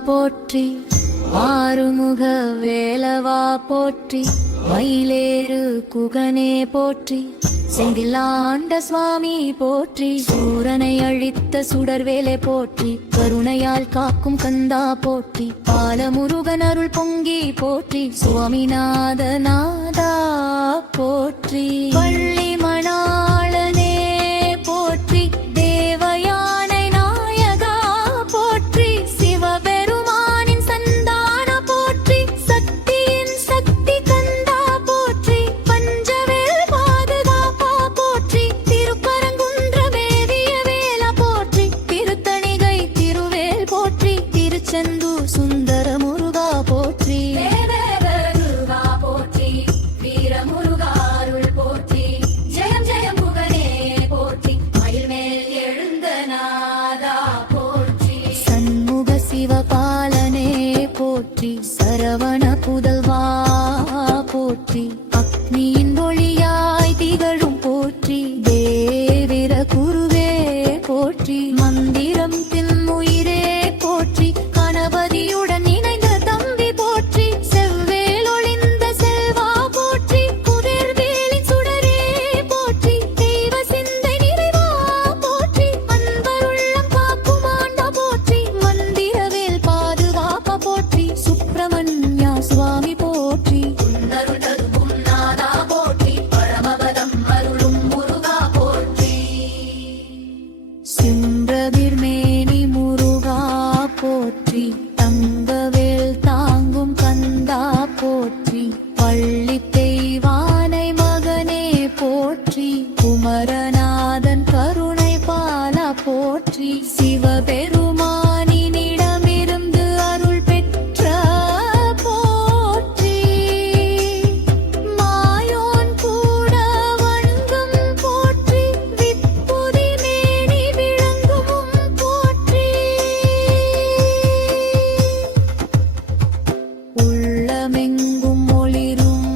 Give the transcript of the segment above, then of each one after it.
போற்றி ஆறுமுக வேலவா போற்றி மயிலேறு குகனே போற்றி செங்கிலாண்ட சுவாமி போற்றி சூரனை அழித்த சுடர்வேலை போற்றி கருணையால் காக்கும் கந்தா போற்றி பாலமுருகன் அருள் பொங்கி போற்றி சுவாமிநாத நாதா போற்றி பள்ளி மணாளனே போற்றி தேவயானை நாயகா போற்றி சிவபெருமானின் சந்தான போற்றி சக்தியின் சக்தி கந்தா போற்றி பஞ்சவேல் பாதுகாப்பா போற்றி திருப்பரங்குன்ற வேதிய வேலா போற்றி திருத்தணிகை திருவேல் போற்றி திருச்செந்தூர் சுந்தர முருகா போற்றி சிவபாலனே போற்றி சரவண புதல்வா போற்றி அக்னியின் ஒளியாய் திகழும் போற்றி தேவிர குருவே போற்றி மந்திரம் தின்னுயிரே போற்றி கணபதியுடன் இணைந்த தம்பி போற்றி செவ்வேல் ஒளிந்த செல்வா போற்றி குதிர்வேலின் சுடரே போற்றி தெய்வ சிந்தை நிறைவா போற்றி அன்பருள்ளம் காக்கும் ஆண்டா போற்றி மந்திரவேல் பாதுகாப்பா போற்றி சுப்பிரமணியா சுவாமி போற்றி உன்னருள் தருகும் நாதா போற்றி பரமபதம் அருளும் முருகா போற்றி சிம்ரதிர்மேனி முருகா போற்றி தங்கவேல் தாங்கும் கந்தா போற்றி பள்ளி தெய்வானை மகனே போற்றி குமரநாதன் கருணை பாலா போற்றி சிவபெருமானிடமிருந்து அருள் பெற்ற போற்றி மாயோன் கூட வணங்கும் போற்றி விப்புதி மேனி விளங்கும் போற்றி உள்ளமெங்கும் ஒளிரும்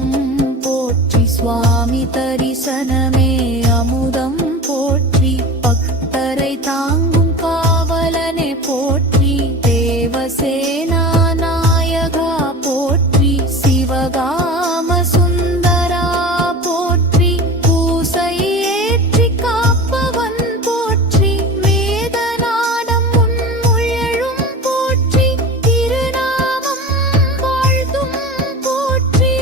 போற்றி சுவாமி தரிசனமே அமுதம் போற்றி பக்தரை தாங்கும் காவலனே போற்றி தேவசேனா நாயகா போற்றி சிவகாம சுந்தரா போற்றி பூசை ஏற்றி காப்பவன் போற்றி வேதநாதம் முன்முழலும் போற்றி திருநாமம் வாழ்த்தும் போற்றி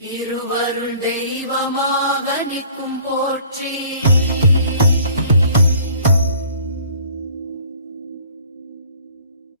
இருவருள் தெய்வமாக நிற்கும் போற்றி